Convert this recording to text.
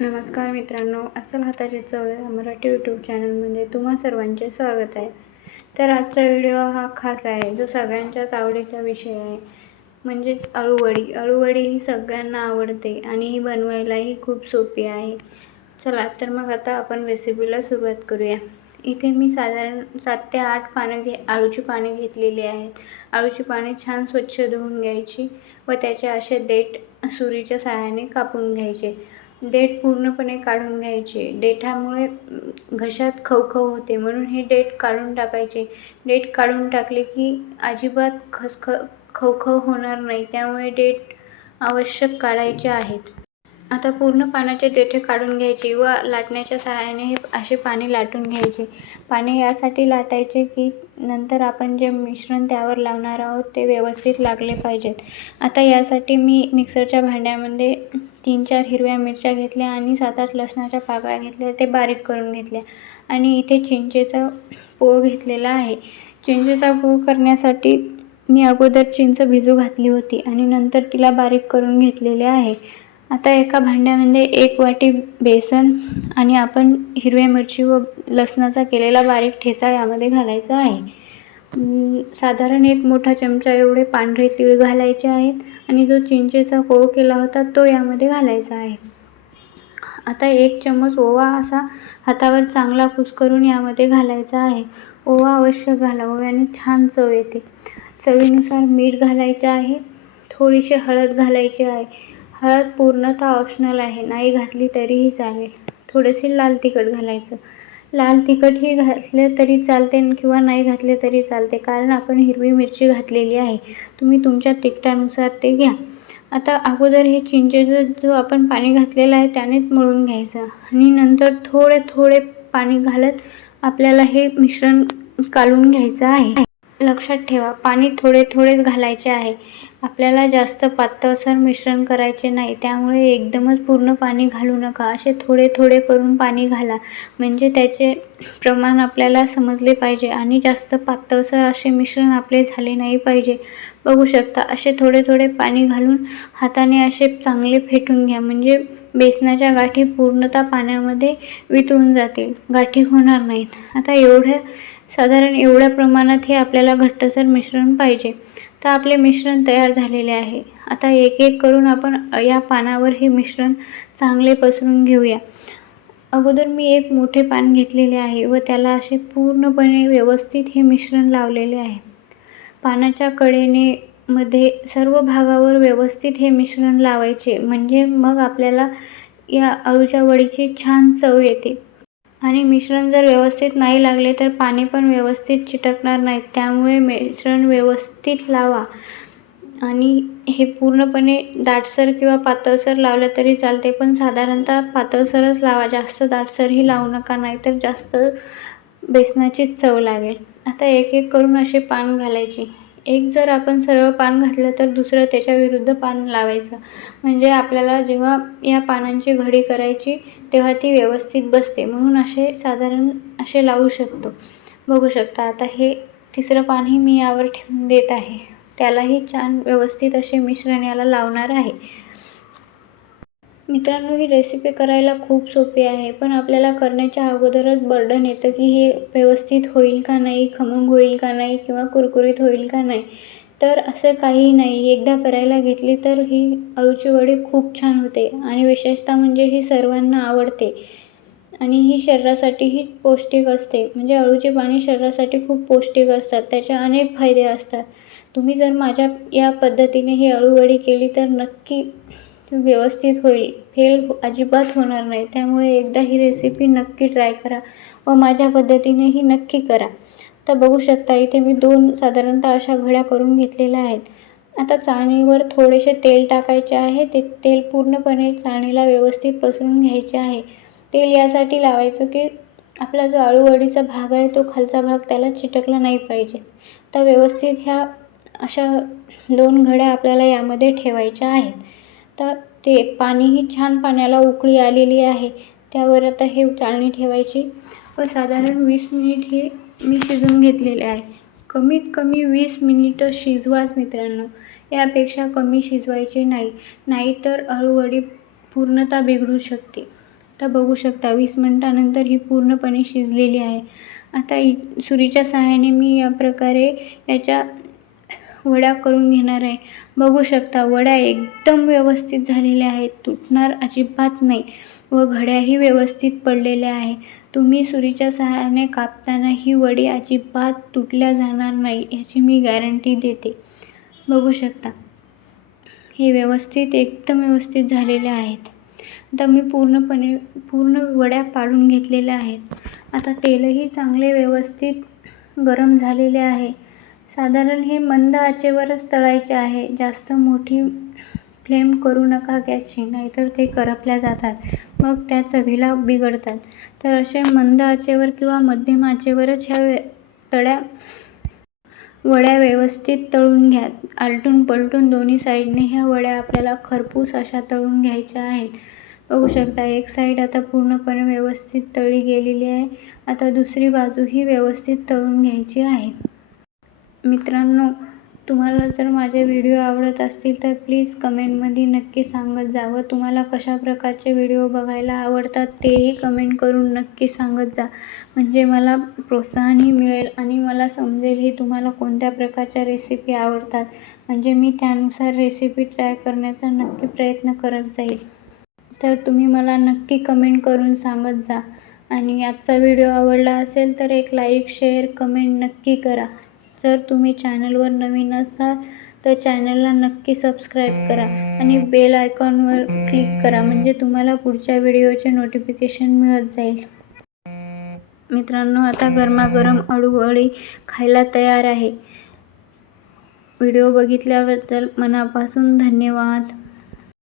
नमस्कार मित्रांनो, अस्सल हाताची चव या मराठी यूट्यूब चॅनलमध्ये तुम्हा सर्वांचे स्वागत आहे. तर आजचा व्हिडिओ हा खास आहे, जो सगळ्यांच्याच आवडीचा विषय आहे, म्हणजेच अळूवडी. अळूवडी ही सगळ्यांना आवडते आणि ही बनवायलाही खूप सोपी आहे. चला तर मग आता आपण रेसिपीला सुरुवात करूया. इथे मी साधारण 7 ते 8 आळूची पाने घेतलेली आहेत. आळूची पाने छान स्वच्छ धुवून घ्यायची व त्याचे असे देठ सुरीच्या सहाय्याने कापून घ्यायचे. देठ पूर्णपणे काढून घ्यायचे. देठामुळे घशात खवखव होते, म्हणून हे देठ काढून टाकायचे. देठ काढून टाकले की अजिबात खवखव होणार नाही, त्यामुळे देठ आवश्यक काढायचे आहेत. आता पूर्ण पानाचे देठे काढून घ्यायची व लाटण्याच्या सहाय्याने हे असे पाने लाटून घ्यायचे. पाने यासाठी लाटायचे की नंतर आपण जे मिश्रण त्यावर लावणार आहोत ते व्यवस्थित लागले पाहिजेत. आता यासाठी मी मिक्सरच्या भांड्यामध्ये 3-4 हिरव्या मिरच्या घेतल्या आणि 7-8 लसणाच्या पाकळ्या घेतल्या, ते बारीक करून घेतल्या. आणि इथे चिंचेचा पोळ घेतलेला आहे. चिंचेचा पोळ करण्यासाठी मी अगोदर चिंच भिजू घातली होती आणि नंतर तिला बारीक करून घेतलेले आहे. आता एका भांड्यामध्ये 1 वाटी बेसन आणि आपण हिरव्या मिरची व लसणाचा केलेला बारीक ठेचा यामध्ये घालायचा आहे. साधारण 1 मोठा चमचा एवढे पांढरे तीळ घालायचे आहेत आणि जो चिंचेचा कोळ केला होता तो यामध्ये घालायचा आहे. आता 1 चम्मच ओवा असा हातावर चांगला कुस्करून यामध्ये घालायचा आहे. ओवा अवश्य घाला, ओव्याने छान चव येते. चवीनुसार मीठ घालायचे आहे. थोडीशी हळद घालायची आहे. हळद पूर्णतः ऑप्शनल आहे, नाही घातली तरीही चालेल. थोडेसे लाल तिखट घालायचं. लाल तिखटही घातले तरी चालते किंवा नाही घातले तरी चालते, कारण आपण हिरवी मिरची घातलेली आहे. तुम्ही तुमच्या तिखटानुसार ते घ्या. आता अगोदर हे चिंचेचं जो आपण पाणी घातलेलं आहे त्यानेच मळून घ्यायचं आणि नंतर थोडे थोडे पाणी घालत आपल्याला हे मिश्रण कालवून घ्यायचं आहे. लक्षात ठेवा, पाणी थोडे थोडेच घालायचे आहे. आपल्याला जास्त पातळसर मिश्रण करायचे नाही, त्यामुळे एकदमच पूर्ण पाणी घालू नका. असे थोडे थोडे करून पाणी घाला, म्हणजे त्याचे प्रमाण आपल्याला समजले पाहिजे आणि जास्त पातळसर असे मिश्रण आपले झाले नाही पाहिजे. बघू शकता, असे थोडे थोडे पाणी घालून हाताने असे चांगले फेटून घ्या, म्हणजे बेसनाच्या गाठी पूर्णतः पाण्यामध्ये वितळून जातील, गाठी होणार नाहीत. आता साधारण एवढ्या प्रमाणात हे आपल्याला घट्टसर मिश्रण पाहिजे. तर आपले मिश्रण तयार झालेले आहे. आता एक एक करून आपण या पानावर हे मिश्रण चांगले पसरून घेऊया. अगोदर मी 1 मोठे पान घेतलेले आहे व त्याला असे पूर्णपणे व्यवस्थित हे मिश्रण लावलेले आहे. पानाच्या कडेने मध्ये सर्व भागावर व्यवस्थित हे मिश्रण लावायचे, म्हणजे मग आपल्याला या अळूच्या वडीची छान चव येते. आणि मिश्रण जर व्यवस्थित नाही लागले तर पाने पण व्यवस्थित चिटकणार नाहीत, त्यामुळे मिश्रण व्यवस्थित लावा. आणि हे पूर्णपणे दाटसर किंवा पातळसर लावलं तरी चालते, पण साधारणतः पातळसरच लावा. जास्त दाटसरही लावू नका, नाहीतर जास्त बेसनाची चव लागेल. आता एक एक करून असे पान घालायचे. एक जर आपण सरळ पान घातलं तर दुसरं त्याच्या विरुद्ध पान लावायचं, म्हणजे आपल्याला जेव्हा या पानांची घडी करायची तेव्हा ती व्यवस्थित बसते, म्हणून असे साधारण असे लावू शकतो. बघू शकता, आता हे तिसरं पानही मी यावर ठेवून देत आहे. त्यालाही छान व्यवस्थित असे मिश्रण याला लावणार आहे. मित्रांनो, ही रेसिपी करायला खूप सोपी आहे, पण आपल्याला करण्याच्या अगोदरच बर्डन येतं की हे व्यवस्थित होईल का नाही, खमंग होईल का नाही किंवा कुरकुरीत होईल का नाही. तर असं काहीही नाही, एकदा करायला घेतली तर ही अळूची वडी खूप छान होते आणि विशेषतः म्हणजे ही सर्वांना आवडते आणि ही शरीरासाठीही पौष्टिक असते. म्हणजे अळूची पाने शरीरासाठी खूप पौष्टिक असतात, त्याचे अनेक फायदे असतात. तुम्ही जर माझ्या या पद्धतीने ही अळूवडी केली तर नक्की व्यवस्थित होईल, फेल अजिबात होणार नाही. त्यामुळे एकदा ही रेसिपी नक्की ट्राय करा व माझ्या पद्धतीनेही नक्की करा. तर बघू शकता, इथे मी 2 साधारणतः अशा घड्या करून घेतलेल्या आहेत. आता चाळणीवर थोडेसे तेल टाकायचे आहे. ते तेल पूर्णपणे चाळणीला व्यवस्थित पसरून घ्यायचे आहे. तेल यासाठी लावायचं की आपला जो अळूवडीचा भाग आहे तो खालचा भाग त्याला चिटकला नाही पाहिजे. तर व्यवस्थित ह्या अशा 2 घड्या आपल्याला यामध्ये ठेवायच्या आहेत. तर ते पाणीही छान, पाण्याला उकळी आलेली आहे, त्यावर आता हे चाळणी ठेवायची व साधारण 20 मिनिट हे मी शिजवून घेतलेले आहे. कमीत कमी 20 मिनिटं शिजवाच मित्रांनो, यापेक्षा कमी शिजवायचे नाही, नाहीतर अळूवडी पूर्णतः बिघडू शकते. आता बघू शकता 20 मिनिटानंतर ही पूर्णपणे शिजलेली आहे. आता सुरीच्या सहाय्याने मी या प्रकारे याच्या वड्या करून घेणार आहे. बघू शकता वड्या एकदम व्यवस्थित झालेल्या आहेत, तुटणार अजिबात नाही व घड्याही व्यवस्थित पडलेल्या आहे. तुम्ही सुरीच्या सहाय्याने कापताना ही वडी अजिबात तुटल्या जाणार नाही याची मी गॅरंटी देते. बघू शकता हे एकदम व्यवस्थित झालेले आहेत. आता मी पूर्ण वड्या पाडून घेतलेल्या आहेत. आता तेलही चांगले व्यवस्थित गरम झालेले आहे. साधारण हे मंद आचेवरच तळायचे आहे. जास्त मोठी फ्लेम करू नका गॅसची, नाहीतर ते करपल्या जातात, मग त्या चवीला बिघडतात. तर असे मंद आचेवर किंवा मध्यम आचेवरच ह्या वड्या व्यवस्थित तळून घ्या. आलटून पलटून दोन्ही साईडने ह्या वड्या आपल्याला खरपूस अशा तळून घ्यायच्या आहेत. बघू शकता एक साईड आता पूर्णपणे व्यवस्थित तळली गेलेली आहे. आता दुसरी बाजूही व्यवस्थित तळून घ्यायची आहे. मित्रांनो, तुम्हाला जर माझे व्हिडिओ आवडत असतील तर प्लीज कमेंटमध्ये नक्की सांगत जा व तुम्हाला कशा प्रकारचे व्हिडिओ बघायला आवडतात तेही कमेंट करून नक्की सांगत जा. म्हणजे मला प्रोत्साहनही मिळेल आणि मला समजेल ही तुम्हाला कोणत्या प्रकारच्या रेसिपी आवडतात. म्हणजे मी त्यानुसार रेसिपी ट्राय करण्याचा नक्की प्रयत्न करत जाईल. तर तुम्ही मला नक्की कमेंट करून सांगत जा. आणि आजचा व्हिडिओ आवडला असेल तर एक लाईक, शेअर, कमेंट नक्की करा. जर तुम्ही चॅनलवर नवीन असाल तर चॅनलला नक्की सबस्क्राईब करा आणि बेल आयकॉनवर क्लिक करा, म्हणजे तुम्हाला पुढच्या व्हिडिओचे नोटिफिकेशन मिळत जाईल. मित्रांनो, आता गरमागरम अळूवडी खायला तयार आहे. व्हिडिओ बघितल्याबद्दल मनापासून धन्यवाद.